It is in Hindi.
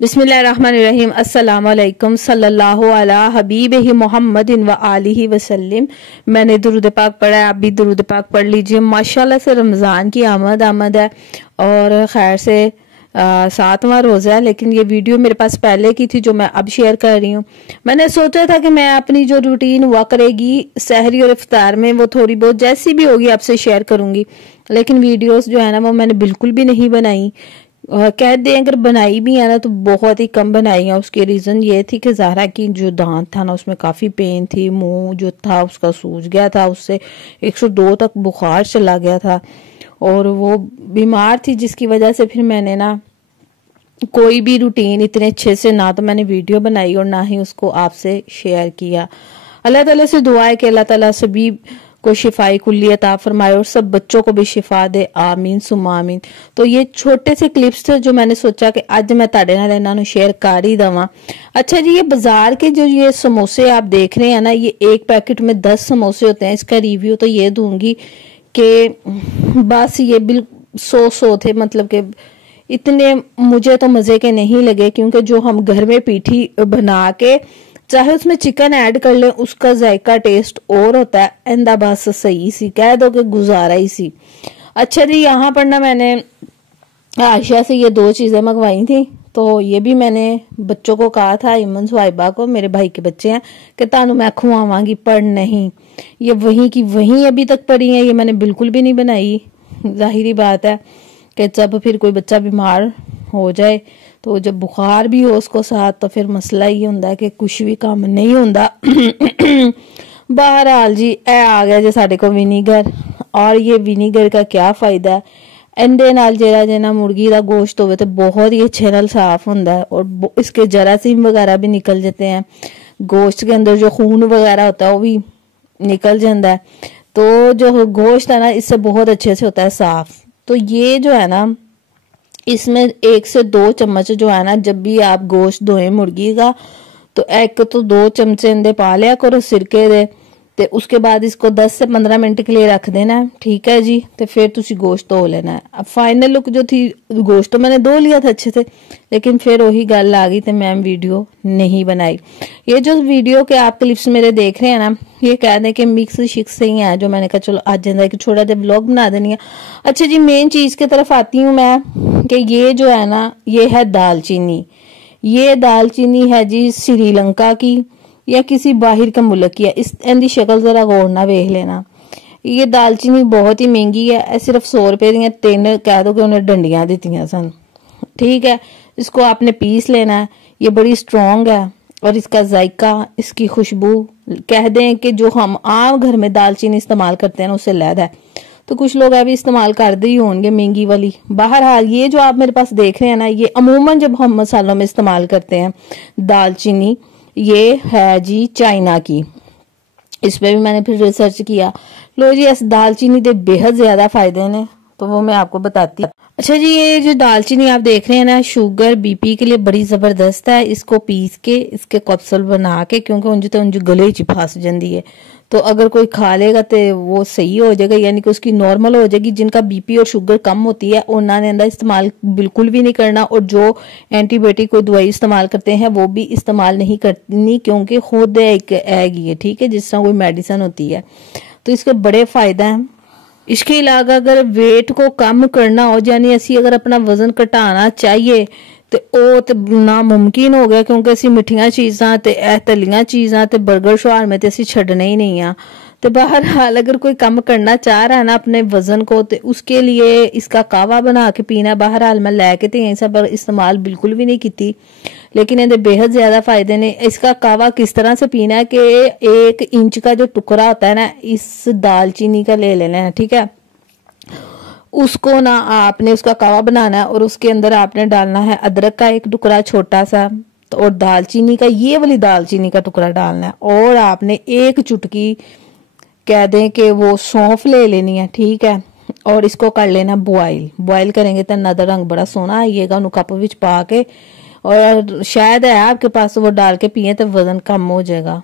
बिस्मिल्लाहिर्रहमानिर्रहीम। अस्सलाम वालेकुम सल्लल्लाहु अला हबीबिही मुहम्मदिन व आलिही वसल्लम। मैंने दुरूद पाक पढ़ा है, आप भी दुरूद पाक पढ़ लीजिए। माशाल्लाह से रमज़ान की आमद है और खैर से 7वां रोज़ा है, लेकिन ये वीडियो मेरे पास पहले की थी जो मैं अब शेयर कर रही हूँ। मैंने सोचा था कि मैं अपनी जो रूटीन हुआ करेगी सहरी और इफ्तार में वो थोड़ी बहुत जैसी भी होगी आपसे शेयर करूंगी, लेकिन वीडियोस जो है ना वो मैंने बिल्कुल भी नहीं बनाई। कह दें अगर बनाई भी है ना तो बहुत ही कम बनाई है। उसके रीज़न ये थी कि ज़हरा की जो दांत था ना उसमें काफ़ी पेन थी, मुंह जो था उसका सूज गया था, उससे 102 तक बुखार चला गया था और वो बीमार थी, जिसकी वजह से फिर मैंने ना कोई भी रूटीन इतने अच्छे से ना तो मैंने वीडियो बनाई और ना ही उसको आपसे शेयर किया। अल्लाह ताला से दुआ है कि अल्लाह ताला सभी को शिफाई कुल्ली अता फरमाए और सब बच्चों को भी शिफा दे, आमीन सुम्मा आमीन। तो ये छोटे से क्लिप्स थे जो मैंने सोचा कि आज मैं ताड़े नाल इन्हां नूं शेयर कर ही दवां। अच्छा जी, ये बाजार के जो ये समोसे आप देख रहे हैं ना, ये एक पैकेट में 10 समोसे होते हैं। इसका रिव्यू तो ये दूंगी कि बस ये बिल्कुल 100 थे, मतलब कि इतने मुझे तो मजे के नहीं लगे, क्योंकि जो हम घर में पीठी बना के चाहे उसमें चिकन ऐड कर ले उसका जायका टेस्ट और होता है। इंदा बस सही सी कह दो कि गुजारा ही सी। अच्छा जी, यहाँ पर ना मैंने आयशा से ये 2 चीजें मंगवाई थी, तो ये भी मैंने बच्चों को कहा था, इमन सुहाइबा को, मेरे भाई के बच्चे हैं, कि तानू मैं खुआवांगी, पर नहीं, ये वहीं की वहीं अभी तक पड़ी है। ये मैंने बिल्कुल भी नहीं बनाई। जाहिर बात है कि जब फिर कोई बच्चा बीमार हो जाए तो जब बुखार भी हो उसको साथ, तो फिर मसला ही होता है कि कुछ भी काम नहीं होता। बहरहाल जी, ए आ गया जी साडे को विनीगर, और ये विनीगर का क्या फायदा है, इंदे नाल जेड़ा जेना मुर्गी का गोश्त होवे तो बहुत ही अच्छे नाल साफ होता है और इसके जरासीम वगैरह भी निकल जाते हैं। गोश्त के अंदर जो खून वगैरह होता है वो भी निकल जाता है, तो जो गोश्त है ना इससे बहुत अच्छे से होता है साफ। तो ये जो है ना, इसमें 1 से 2 चम्मच जो है ना, जब भी आप गोश्त धोए मुर्गी का तो 1 तो 2 चमचे इंदे पा लिया करो सिरके दे, ते उसके बाद इसको 10 से 15 मिनट के लिए रख देना है। ठीक है जी, तो फिर तुसी गोश्त धो लेना है। अब फाइनल लुक जो थी, गोश्त तो मैंने धो लिया था अच्छे से, लेकिन फिर वही गल आ गई तो मैं वीडियो नहीं बनाई। ये जो वीडियो के आप क्लिप्स मेरे देख रहे हैं ना, ये कह दें कि मिक्स शिक्स से ही है, जो मैंने कहा चलो आज एक छोटा सा व्लॉग बना देनी है। अच्छा जी, मेन चीज की तरफ आती हूँ मैं कि ये जो है ना, ये है दालचीनी। ये दालचीनी है जी श्रीलंका की या किसी बाहर के मुल्क की है। इस इनकी शक्ल जरा गौर ना वेख लेना। ये दालचीनी बहुत ही महंगी है, सिर्फ 100 रुपए दी 3 कह दो कि उन्हें डंडियां दी सन। ठीक है, इसको आपने पीस लेना है। ये बड़ी स्ट्रॉन्ग है और इसका जायका, इसकी खुशबू कह दें कि जो हम आम घर में दालचीनी इस्तेमाल करते हैं ना उससे लैद है। तो कुछ लोग अभी इस्तेमाल करते ही होंगे महंगी वाली। बहरहाल ये जो आप मेरे पास देख रहे हैं ना, ये अमूमन जब हम मसालों में इस्तेमाल करते हैं दालचीनी, ये है जी चाइना की। इस पे भी मैंने फिर रिसर्च किया। लो जी, इस दालचीनी के बेहद ज्यादा फायदे ने, तो वो मैं आपको बताती हूँ। अच्छा जी, ये जो दालचीनी आप देख रहे हैं ना, शुगर बीपी के लिए बड़ी जबरदस्त है। इसको पीस के इसके कैप्सूल बना के, क्योंकि उंज तो उंज गले च फस जाती है, तो अगर कोई खा लेगा तो वो सही हो जाएगा, यानी कि उसकी नॉर्मल हो जाएगी। जिनका बीपी और शुगर कम होती है उन्होंने इनका इस्तेमाल बिल्कुल भी नहीं करना, और जो एंटीबायोटिक कोई दवाई इस्तेमाल करते हैं वो भी इस्तेमाल नहीं करनी, क्योंकि खुद एक आएगी है, ठीक है, जिस तरह कोई मेडिसिन होती है। तो इसके बड़े फायदे हैं। इसके अलावा अगर वेट को कम करना हो, यानी असी अगर अपना वजन घटाना चाहिए तो वो तो नामुमकिन हो गया, क्योंकि असी मिठियां चीज़ां ते तलियां चीज़ां ते बर्गर शवार में तो असी छड़ना ही नहीं आ। तो बहरहाल अगर कोई कम करना चाह रहा है ना अपने वजन को, तो उसके लिए इसका कावा बना के पीना। बहरहाल मैं लैके तो यहीं सब इस्तेमाल बिल्कुल भी नहीं की, लेकिन ये बेहद ज्यादा फायदे ने। इसका कावा किस तरह से पीना है कि 1 इंच का जो टुकड़ा होता है ना इस दालचीनी का ले लेना है। ठीक है, उसको ना आपने उसका कावा बनाना है और उसके अंदर आपने डालना है अदरक का 1 टुकड़ा छोटा सा, तो और दालचीनी का, ये वाली दालचीनी का टुकड़ा डालना है, और आपने 1 चुटकी कह दें कि वो सौंफ ले लेनी है। ठीक है, और इसको कर लेना बॉयल करेंगे तो ना रंग बड़ा सोना आइएगा। उन्हें कप विच पा के, और शायद है आपके पास, वो डाल के पिए तो वजन कम हो जाएगा।